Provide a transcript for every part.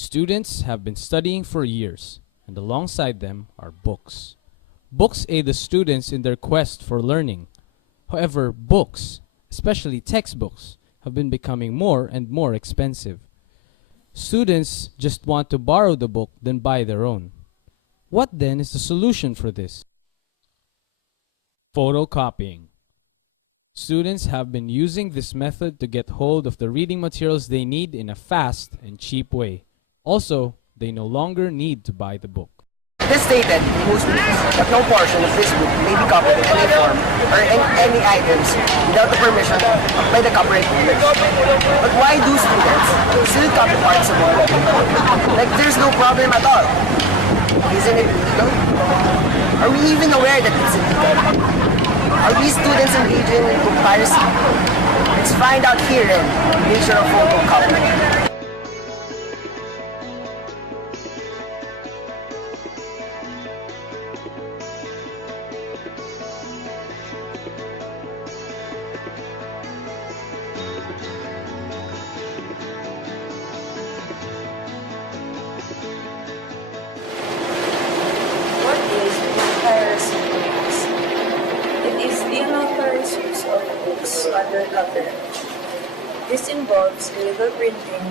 Students have been studying for years, and alongside them are books. Books aid the students in their quest for learning. However, books, especially textbooks, have been becoming more and more expensive. Students just want to borrow the book than buy their own. What then is the solution for this? Photocopying. Students have been using this method to get hold of the reading materials they need in a fast and cheap way. Also, they no longer need to buy the book. It is stated in most books that no portion of this book may be copied in any form or any items without the permission by the copyright holders. But why do students still copy parts of a book? Like there's no problem at all. Isn't it illegal? Are we even aware that it's illegal? Are we students engaging in book piracy? Let's find out here in the nature of photocopying. The unauthorized use of books under copyright. This involves illegal printing,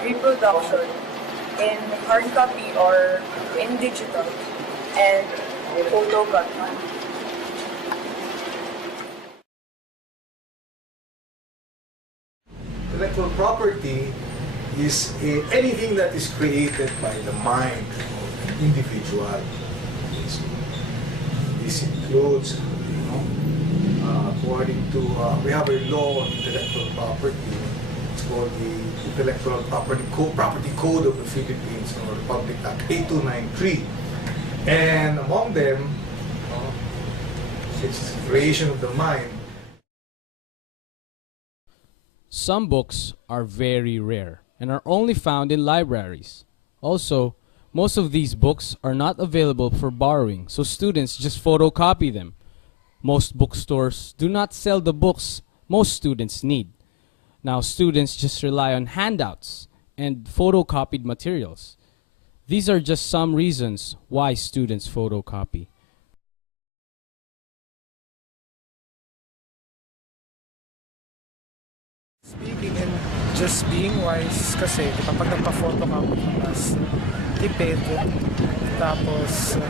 reproduction in hard copy or in digital, and photocopy. Intellectual property is anything that is created by the mind of an individual. This includes, according to, we have a law on intellectual property. It's called the Intellectual Property Code of the Philippines, or Republic Act 8293. And among them, it's the creation of the mind. Some books are very rare and are only found in libraries. Also, most of these books are not available for borrowing, so students just photocopy them. Most bookstores do not sell the books most students need. Now students just rely on handouts and photocopied materials. These are just some reasons why students photocopy. Speaking and just being wise kasi kapag nagpa-photocopy ka mas tipid, tapos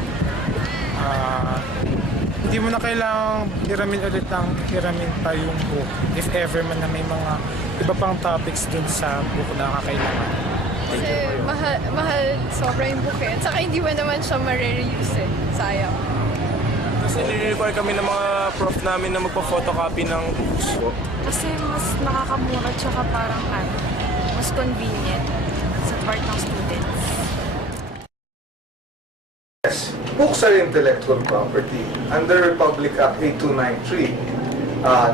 hindi mo na kailangang hiramin ulit ang hiramin pa yung book if ever man na may mga iba pang topics dun sa book na kakailangan. Kasi mahal sobra yung book eh. At saka hindi mo naman siya ma-reuse eh. Sayang. Kasi nire-require kami ng mga prof namin na magpa-photocopy ng books. Kasi mas nakakamura tsaka parang mas convenient sa part ng students. Yes, books are intellectual property. Under Republic Act 8293,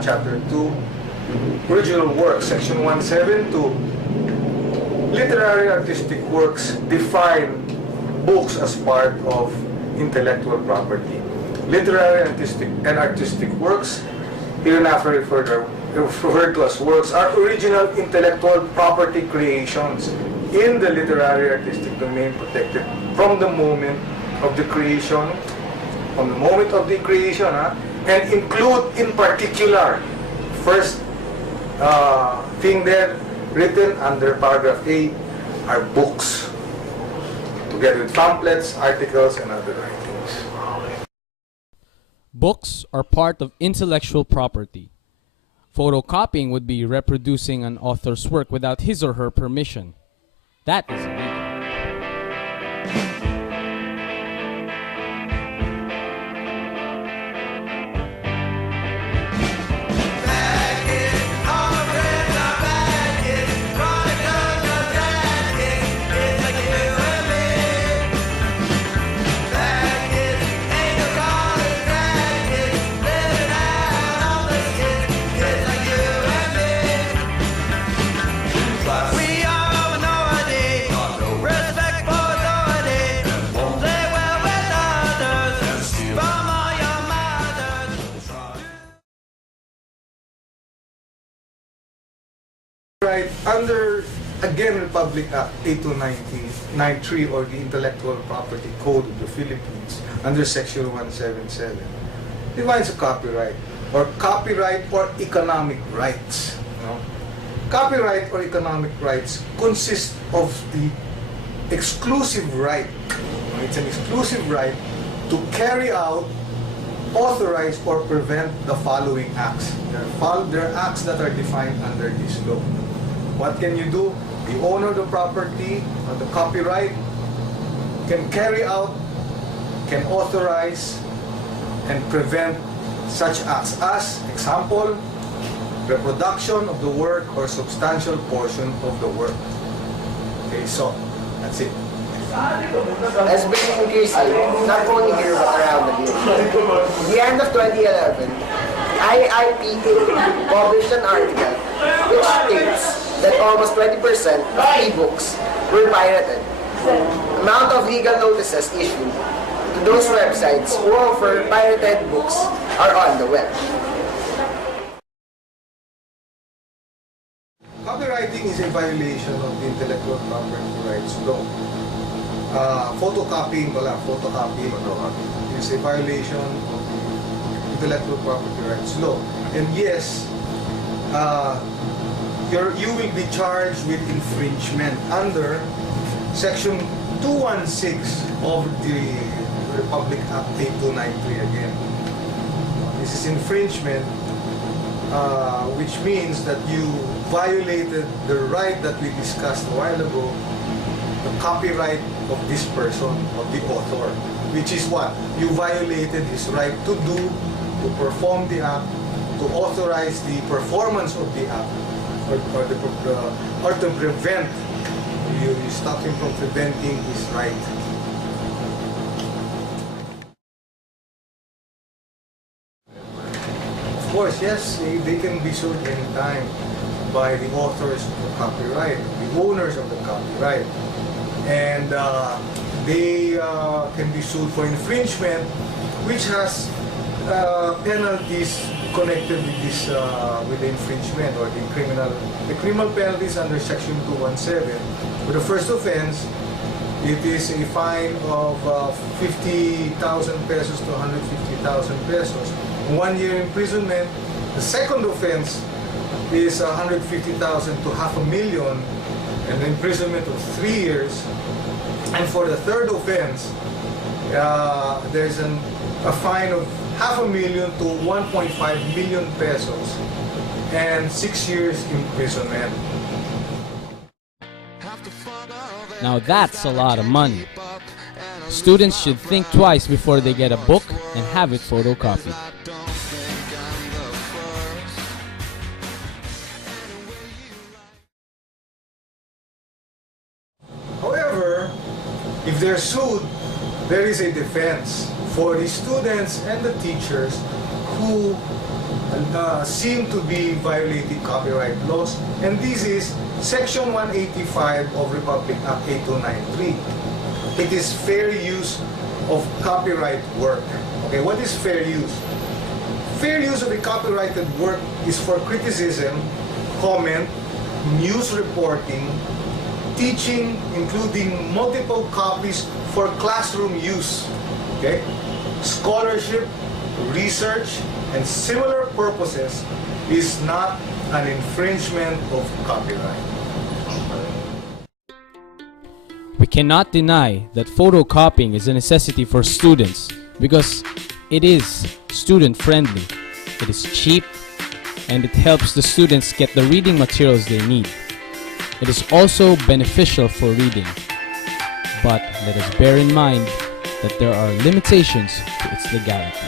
Chapter 2, Original Works, Section 172, literary artistic works define books as part of intellectual property. Literary and artistic works, hereinafter referred to as works, are original intellectual property creations in the literary artistic domain, protected from the moment of the creation, and include in particular, first thing there written under paragraph A are books, together with pamphlets, articles, and other writings. Books are part of intellectual property. Photocopying would be reproducing an author's work without his or her permission. That is illegal. Right, under Again, Republic Act 8293 or the Intellectual Property Code of the Philippines under Section 177 defines a copyright or economic rights. You know? Copyright or economic rights consist of the exclusive right. It's an exclusive right to carry out, authorize, or prevent the following acts. There are acts that are defined under this law. What can you do? The owner of the property or the copyright can carry out, can authorize, and prevent such acts as, example, reproduction of the work or substantial portion of the work. Okay, so that's it. Has been increasing, not only here but around the globe. At the end of 2011, IIPA published an article which states that almost 20% of e-books were pirated. Amount of legal notices issued to those websites who offer pirated books are on the web. Copywriting is a violation of the intellectual property rights law. Photocopying is a violation of the intellectual property rights law. And yes, you will be charged with infringement under Section 216 of the Republic Act 8293 again. This is infringement, which means that you violated the right that we discussed a while ago, the copyright of this person, of the author, which is what? You violated his right to do, to perform the act, to authorize the performance of the act, or to prevent, you stop him from preventing his right. Of course, yes, they can be sued anytime by the authors of the copyright, the owners of the copyright. And they can be sued for infringement, which has penalties connected with this with the infringement or the criminal penalties under Section 217. For the first offense, it is a fine of 50,000 pesos to 150,000 pesos, 1 year imprisonment. The second offense is 150,000 to $500,000, and imprisonment of 3 years. And for the third offense, there's a fine of $500,000 to 1.5 million pesos and 6 years imprisonment. Now that's a lot of money. Students should think twice before they get a book and have it photocopied. However, if they're sued, there is a defense for the students and the teachers who seem to be violating copyright laws, and this is Section 185 of Republic Act 8293. It is fair use of copyright work. Okay, what is fair use? Fair use of a copyrighted work is for criticism, comment, news reporting, teaching, including multiple copies for classroom use, okay? Scholarship, research, and similar purposes is not an infringement of copyright. We cannot deny that photocopying is a necessity for students because it is student-friendly, it is cheap, and it helps the students get the reading materials they need. It is also beneficial for reading, but let us bear in mind that there are limitations to its legality.